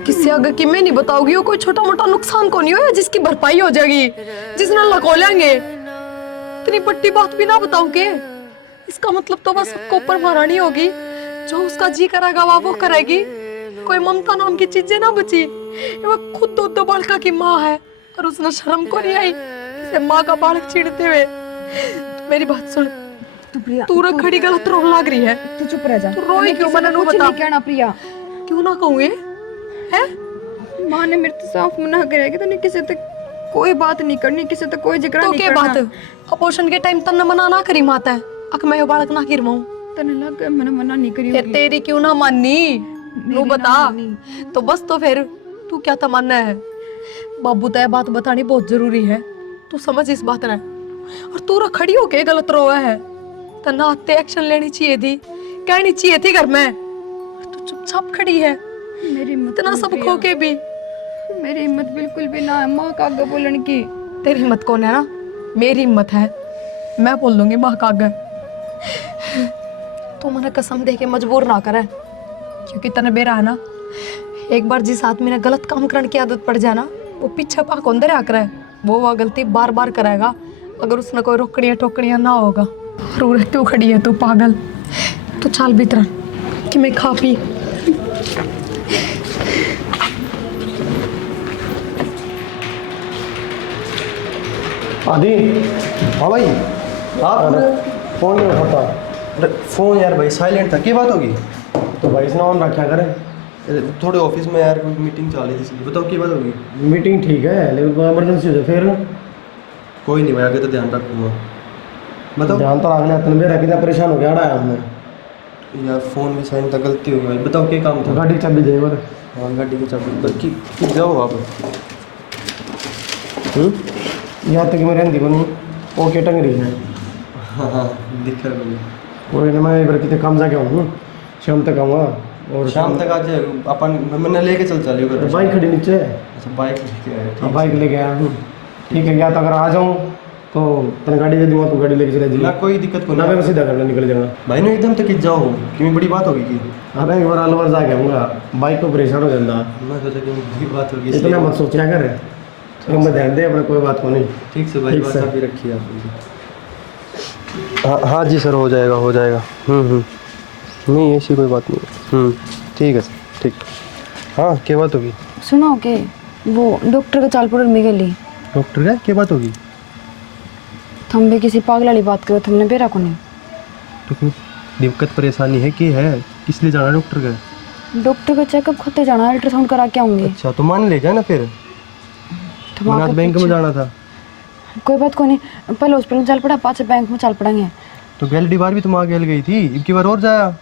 किसी आगे की मैं नहीं बताओगी, वो कोई छोटा मोटा नुकसान को नहीं हो जिसकी भरपाई हो जाएगी, जिसने लको लेंगे। इतनी पट्टी बात भी ना बताओगे, इसका मतलब तो बस सबको ऊपर महारानी होगी, जो उसका जी करेगा वो करेगी। कोई ममता नाम की चीजें ना बची। वो खुद तो बालका की माँ है और उसने शर्म को नहीं आई इसे माँ का बालक छीड़ते हुए। मेरी बात सुन, तो प्रिया तू रख खड़ी गलत रोन लग रही है। तू चुप रह जा। तू रोई क्यों? मैंने कुछ बता नहीं कहना प्रिया। क्यों ना कहूँ है? माँ ने मेरे तो साफ मना कराया कि तूने किसी तक कोई बात नहीं करनी, किसी तक कोई जिक्र तो नहीं के करना। बात अपोषण के टाइम तन्ने मना ना करी माता है, अक मैं यो बालक ना गिरवाऊं। तने लग गया मैंने मना नहीं करी फिर होगी। तेरी क्यों ना माननी? नू ना बता। मानी। तो बस तो फिर तू क्या तमन्ना है? बाबू तय बात बतानी बहुत जरूरी है, तू समझ इस बात ने। और तू रा खड़ी होके गलत रोया है, तना आते एक्शन लेनी चाहिए थी, कहनी चाहिए थी घर में। तू चुपचाप खड़ी है, मेरी हिम्मत इतना नहीं सब प्रिया। खो के भी। मेरी हिम्मत बिल्कुल भी ना है माँ का आगे बोलने की। तेरी हिम्मत कौन है ना? मेरी हिम्मत है, मैं बोल दूंगी माँ का आगे। तू मैंने कसम दे के मजबूर ना करे, क्योंकि तने बेरा है ना, एक बार जिस आदमी ने गलत काम करने की आदत पड़ जाए ना, वो पीछे पाक अंदर आकर है, वो गलती बार बार करेगा अगर उसने कोई रोकड़ियाँ टोकड़ियाँ ना होगा। रो क्यों खड़ी है तू पागल? तू चाल भीतर कि मैं खा पी आदि हाँ भाई आप फोन नहीं उठाता। अरे फ़ोन यार भाई साइलेंट था, क्या बात होगी? तो भाई इसने ऑन रखा करे। अरे थोड़े ऑफिस में यार कोई मीटिंग चल रही थी इसलिए। बताओ क्या बात होगी? मीटिंग ठीक है लेकिन कोई इमरजेंसी हो जाए फिर कोई नहीं भाई, आगे तो ध्यान रखूँगा। बताओ ध्यान तो आगले तन मेरा कितना परेशान हो गया आया हमने। यार फ़ोन भी साइलेंट था, गलती हो गई भाई। बताओ क्या काम था? गाड़ी की चाबी दे बर। हाँ गाड़ी की चाबी कि जाओ आप। यहाँ तक मैं रहती बनी वो के टंग रही है। हाँ दिख रहा है। कोई नहीं, मैं इधर कितने काम जाके आऊँ, शाम तक आऊँगा। और शाम तक आज अपन मैंने लेके चल कर बाइक खड़ी नीचे। अच्छा बाइक लेके आया, ठीक। बाइक लेके आया हूँ, ठीक है। या तो अगर आ जाऊँ तो तेन गाड़ी दे दूँगा, तो गाड़ी लेके चले ना जाइए। कोई दिक्कत को ना ना मैं सीधा करना निकल जाऊँगा। भाई ने एकदम तक जाओ कि बड़ी बात होगी कि अरे एक बार अलवर जाके आऊँगा, बाइक को परेशान हो जाता। मैं सोचा कि बड़ी बात होगी इतना मत सोचा कर, तो मैं ध्यान दे अपने, कोई बात को नहीं। ठीक से भाई, ठीक बात से। अभी रखिए आप। हाँ हाँ जी सर, हो जाएगा हो जाएगा। नहीं ऐसी कोई बात नहीं। ठीक है सर, ठीक। हाँ क्या बात होगी? सुनो के वो डॉक्टर का चालपुर में गली डॉक्टर का क्या बात होगी? थम भी किसी पागल वाली बात करो, तुमने बेरा को नहीं। तो कोई दिक्कत परेशानी है कि है, किस लिए जाना डॉक्टर का? डॉक्टर का चेकअप खाते जाना, अल्ट्रासाउंड करा के आऊंगी। अच्छा तो मान ले जाना फिर। मैंने आज बैंक में जाना था। कोई बात को नहीं, पहले हॉस्पिटल चल पड़ा, पाँच बैंक में चल पड़ेंगे। तो गैलरी बार भी तुम आगे गई थी, अब की बार और जाया।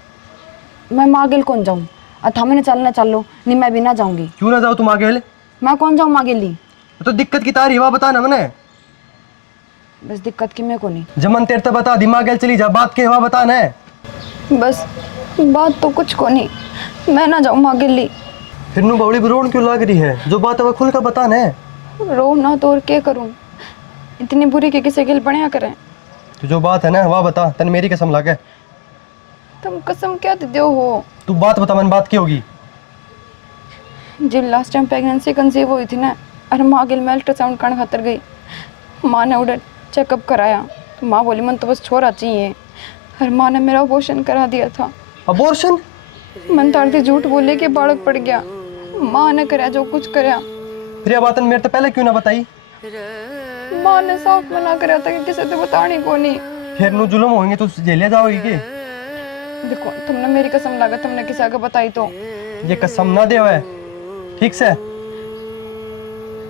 मैं मागिल कौन जाऊँ? थामे ने चलना चल लो, नहीं मैं भी ना जाऊंगी। क्यों ना जाओ तुम आगे? मैं कौन जाऊँ मागिली? तो दिक्कत की तारी हुआ बता ना मैंने। बस दिक्कत की मैं को नहीं। जमन तेरे तो बता, दिमाग गल चली जा, बात के हुआ बता ना। बस बात तो कुछ को नहीं, मैं ना जाऊँ मागिली। फिर नू बवड़ी रोन क्यों लग रही है? जो बात है वो खुल कर बता ना। रो ना तो और क्या करूँ, इतनी बुरी के किसी गिल बढ़िया करें। तो जो बात है ना वह बता, तन मेरी कसम लागे। तुम कसम क्या दे हो? तू बात बता, मन बात की होगी? जी लास्ट टाइम प्रेगनेंसी कंसीव हुई थी ना, और माँ गिल में अल्ट्रासाउंड करने खातर गई। माँ ने उधर चेकअप कराया तो माँ बोली मन तो बस छोरा चाहिए, और माँ ने मेरा अबॉर्शन करा दिया था। अबॉर्शन? मन तारती झूठ बोले कि बालक पड़ गया। माँ ने कराया जो कुछ कराया। फिर यह बात मेरे तो पहले क्यों ना बताई? माँ ने साफ मना करा था कि किसी से बतानी को नहीं। फिर नू जुल्म होंगे तो जेलिया जाओगी के? देखो तुमने मेरी कसम लगा, तुमने किसी आगे बताई तो ये कसम ना दे हुए, ठीक से?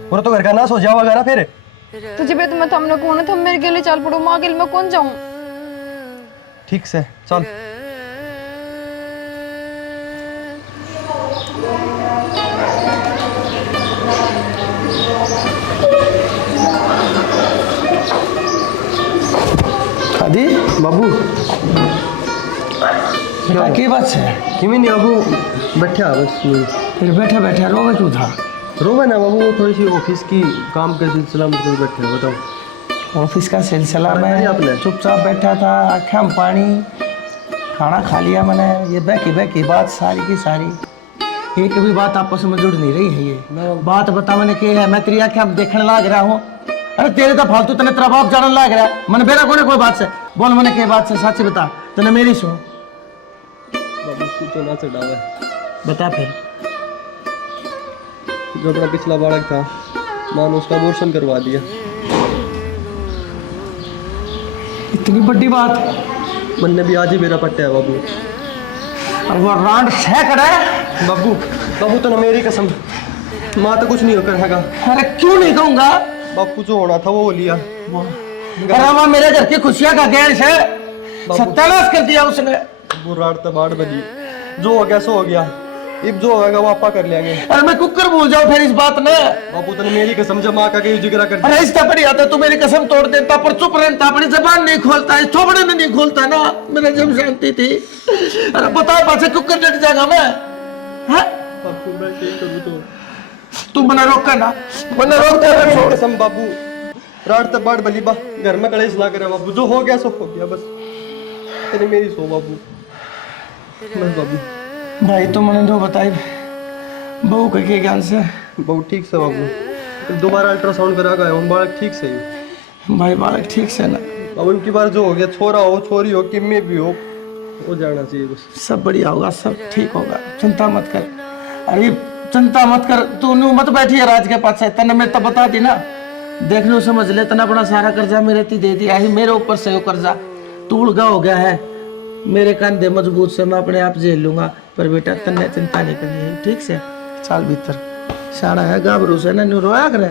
पूरा तो घर का नाश हो जाओगा ना फिर। तुझे भी तुम्हें थमने कौन है? तुम मेरे गिले चाल पड़ो, माँ गिल में कौन जाऊँ? ठीक से चल। आदि बाबू बेटा की बात है? किमी नहीं बाबू, बैठा बस यूं। फिर बैठा बैठा रोवे क्यों था? रोवे ना बाबू, वो थोड़ी सी ऑफिस की काम के सिलसिला में तो बैठे हैं। बताओ। ऑफिस का सिलसिला खाना में खाया आपने? चुपचाप बैठा था, आँखें में पानी, खाना खा लिया मैंने। ये बैकी बात सारी की सारी, एक भी बात आपस में जुड़ नहीं रही है। ये बात बता मैंने की है? मैं तेरी आँखें अब देखने लग रहा हूँ। अरे तेरे तो फालतू तने तेरा बाप जानने लग रहा है। मैंने बेरा कोने कोई बात से बोल, मैंने के बात से सच बता, तने मेरी सुन। बाबू तो ना चढ़ावा, बता फिर। जो अपना पिछला बालक था, मानो उसका अबॉर्शन करवा दिया। इतनी बड़ी बात? मन ने भी आज ही मेरा पट्टा है बाबू। और वो रांड सैकड़ा है। बाबू बाबू तो ना मेरी कसम, माँ तो कुछ नहीं होकर हैगा। अरे क्यों नहीं कहूंगा? बापू जो होना था वो लिया। अरे वहाँ मेरे घर की खुशियां का गैस है, सत्यानाश कर दिया उसने। वो रात तो बाढ़ बनी, जो हो गया सो हो गया, अब जो होगा वो आपा कर लेंगे। अरे मैं कुकर भूल जाऊं फिर इस बात में? बापू तने मेरी कसम जमा का के जिगरा कर दिया। अरे इस तपड़ी आता तू मेरी कसम तोड़ देता, पर चुप रहता, अपनी जबान नहीं खोलता, इस थोबड़े में नहीं खोलता ना। मेरा जब शांति थी। अरे बता पासे कुकर डट जाएगा मैं? हाँ? बापू मैं क्या करूँ? तो तू मना रोक कर ना, मना रोक दे। मेरी कसम बाबू, रात तो बाढ़ बली बा, घर में कलेश ना करे बाबू, जो हो गया सो हो गया बस। तेरे मेरी सो बाबू, बस बाबू। भाई तुम मैंने दो बताई बहू के ज्ञान से। बाबू ठीक से बाबू, दोबारा अल्ट्रासाउंड करा गया हूँ, बालक ठीक से ही। भाई बालक ठीक से ना? अब उनकी बार जो हो गया, छोरा हो छोरी हो, किम्मे भी हो, हो जाना चाहिए बस। सब बढ़िया होगा, सब ठीक होगा, चिंता मत कर। अरे चिंता मत कर, तू न्यू मत बैठी राज के पास है, तने मैं तो बता दी ना, देख लो समझ ले, तना अपना सारा कर्जा मेरे ती दे दिया है, मेरे ऊपर से वो कर्जा तू उड़गा हो गया है, मेरे कंधे मजबूत से मैं अपने आप झेल लूंगा। पर बेटा तन्ने चिंता नहीं करनी है, ठीक से चाल भीतर, सारा है गाभरू से ना न्यू रोया करे,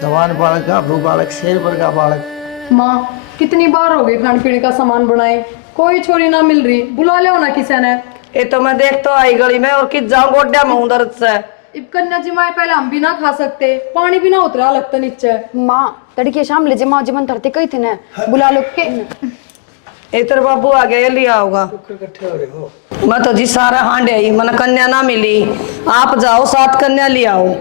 जवान बालक गाभरू बालक शेर वर्गा बालक। माँ कितनी बार हो गई खाने पीने का सामान बनाए, कोई छोरी ना मिल रही, बुला ले ना किसी ने। ये तो मैं देख तो आई गली में और किस जाऊं गोड्या में हूं दर्द से। इब कन्या जी माए पहले हम भी ना खा सकते, पानी भी ना उतरा लगता नीचे। माँ तड़के शाम ले माँ जीवन धरते कही थे ना, बुला लो के। तेरे बाबू आ गया, ये लिया होगा। मैं तो जी सारा हांडे आई, मन कन्या ना मिली, आप जाओ 7 कन्या ले आओ।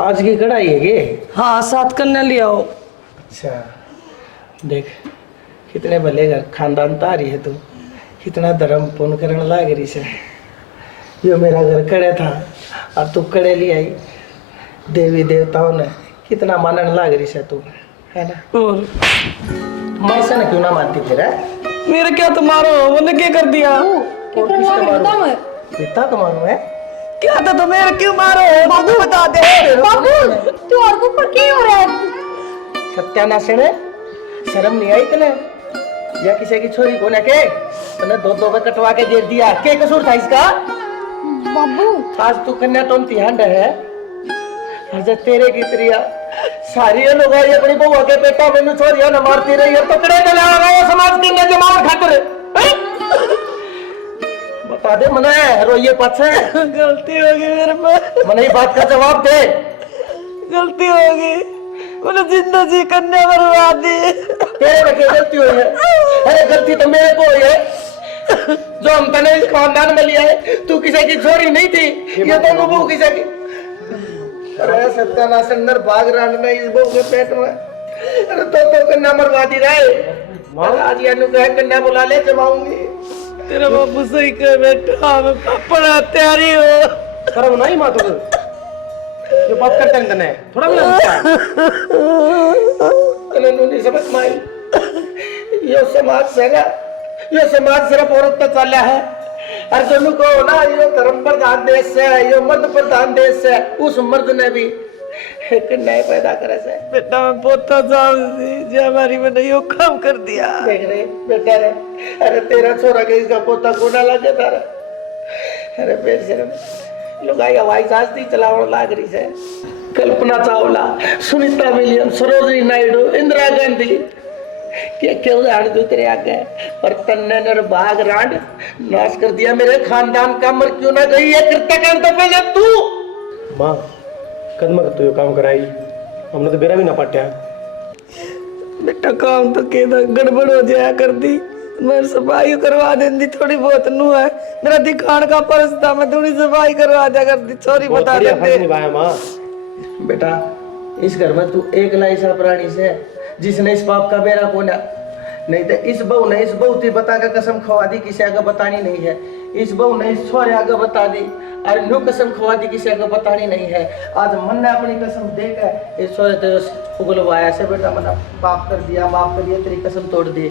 आज की कढ़ाई है ये? हाँ 7 कन्या ले आओ। अच्छा देख कितने भले घर खानदान तारी है तू, कितना धर्म पुण्य करने लाग रही से। यो मेरा घर कड़े था और तू कड़े ले आई, देवी देवताओं ने कितना मानने लाग रही से तू, है ना? और मैं ऐसा ना क्यों ना मानती फिर है? मेरे क्या तुम्हारो, मैंने क्या कर दिया? और किसको मारूं? पिता को मारूं है? क्या था तो मेरे क्यों मारो? बाबू बता दे। बाबू तू और को पर क्यों हो रहा है? सत्यानाश है, शर्म नहीं आई तने? या किसी की छोरी को लेके तने 2-2 में कटवा के दे दिया, क्या कसूर था इसका? बाबू आज तू कन्या टोनती हंड है, और जब तेरे की त्रिया सारी लोग आई अपनी बहू के बेटा मैंने छोरिया न मारती रही है, पकड़े न लगा समाज के अंदर जमावट खातिर। बता दे मने रोइए पाछे, गलती हो गई मेरे में, मने ये बात का जवाब दे। गलती हो गई, मैंने जिंदगी कन्या बर्बाद दी। तेरे में क्या गलती हुई है? अरे गलती तो मेरे को हुई है, जो हम तने इस खानदान में लिया है, तू किसी की छोरी नहीं थी, ये तो बहू किसी की। अरे सत्यानाश अंदर भाग रहा है इस बहू के पेट में, अरे तो कन्या मरवा दी रहे। आज ये नु कहे कन्या बुला ले जमाऊंगी। तेरा बाबू सही कह बेटा, मैं पढ़ा तैयारी हो। शर्म नहीं माँ तुझे, जो बात करते हैं तने थोड़ा भी लगता है। तने नु नहीं समझ माई, ये समाज से ना, ये समाज सिर्फ औरत तक चला है, और दोनों को ना ये धर्म प्रधान देश है, ये मर्द प्रधान देश है, उस मर्द ने भी एक नए पैदा करे से। बेटा मैं पोता जाऊंगी, जो हमारी मैंने यो काम कर दिया। देख रहे बेटा रे, अरे तेरा छोरा के इसका पोता कोना लगे तारा, अरे पेट से लुगाई हवाई जहाज थी चलावण लाग रही से। कल्पना चावला, सुनीता विलियम्स, सरोजनी नायडू, इंदिरा गांधी, क्या उदाहरण दूं तेरे आगे। पर तन्ने निर्भाग रांड नाश कर दिया मेरे खानदान का, मर क्यों ना गई है कृत्यकांड तो पहले तू। माँ कदम कर तू काम कराई, हमने तो बेरा भी ना पाटिया। बेटा काम तो के गड़बड़ हो जाया कर दी, मैं सफाई करवा देंदी थोड़ी बहुत नू है, मेरा दिखान का पर्स था, मैं थोड़ी सफाई करवा दिया कर दी, सॉरी बता देते। निभाया माँ। बेटा इस घर में तू एक ऐसा प्राणी से जिसने इस पाप का बेरा कोना, नहीं तो इस बहू ने इस बहुती बता के कसम खवा दी, किसी आगे बतानी नहीं है। इस बहू ने इस छोरे आगे बता दी, और न्यू कसम खवा दी, किसी आगे बतानी नहीं है। आज मन ने अपनी कसम देकर इस छोरे तेरे उगलवाया से, बेटा मैंने पाप कर दिया, माफ करिए, तेरी कसम तोड़ दी।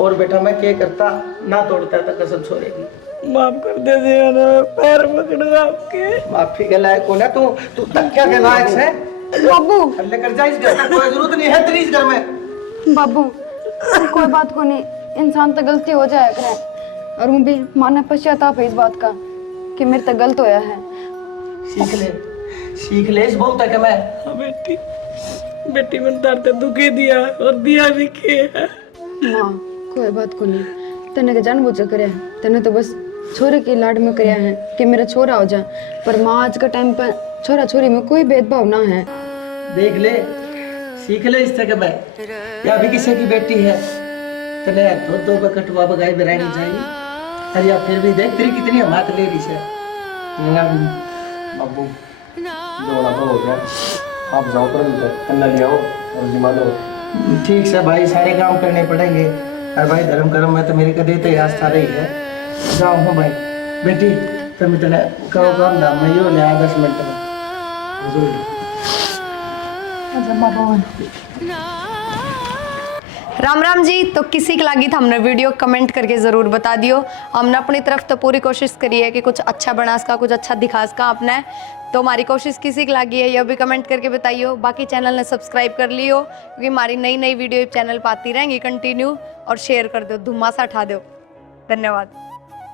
और बेटा मैं क्या करता, ना तोड़ता तो कसम छोड़ेगी। माफ कर दे दिया ना, पैर पकड़ूंगा आपके। माफी के लायक हो ना तू धक्का के लायक है। बाबू लेकर जा इस घर में, कोई जरूरत नहीं है तेरी इस घर में। बाबू कोई बात को नहीं, इंसान तो गलती हो जाया करे, और वो भी माना पश्चाताप है इस बात का कि मेरे तक गलत होया है। सीख ले इस बहुत तक मैं। हाँ बेटी, बेटी मैंने तारते दुखी दिया और दिया भी के है। माँ कोई बात को नहीं, तने के जानबूझ कर करे, तने तो बस छोरे के लाड में कराया है कि मेरा छोरा हो जाए, पर माँ आज का टाइम पर छोरा छोरी में कोई भेदभाव ना है। देख ले, सीख ले इस तक मैं, या भी किसी की बेटी है तने दो पे कटवा बगाई बिरानी चाहिए, अरे या फिर भी देख तेरी कितनी हिम्मत ले रही है। बाबू जोड़ा तो हो गया, आप जाओ पर कन्या ले आओ और जिमा लो। ठीक से भाई, सारे काम करने पड़ेंगे, और भाई धर्म कर्म में तो मेरी कदे तो आस्था रही है। जाओ हो भाई, बेटी तुम इतने करो काम ना, मैं यो ले आ 10 मिनट में। राम राम जी। तो किसी की लागी था हमने वीडियो कमेंट करके ज़रूर बता दियो। हमने अपनी तरफ तो पूरी कोशिश करी है कि कुछ अच्छा बना सका, कुछ अच्छा दिखा सका आपने। तो हमारी कोशिश किसी की लागी है यह भी कमेंट करके बताइयो। बाकी चैनल ने सब्सक्राइब कर लियो क्योंकि हमारी नई नई वीडियो चैनल पर आती रहेंगी कंटिन्यू। और शेयर कर दो, धुम्मासा उठा दो। धन्यवाद।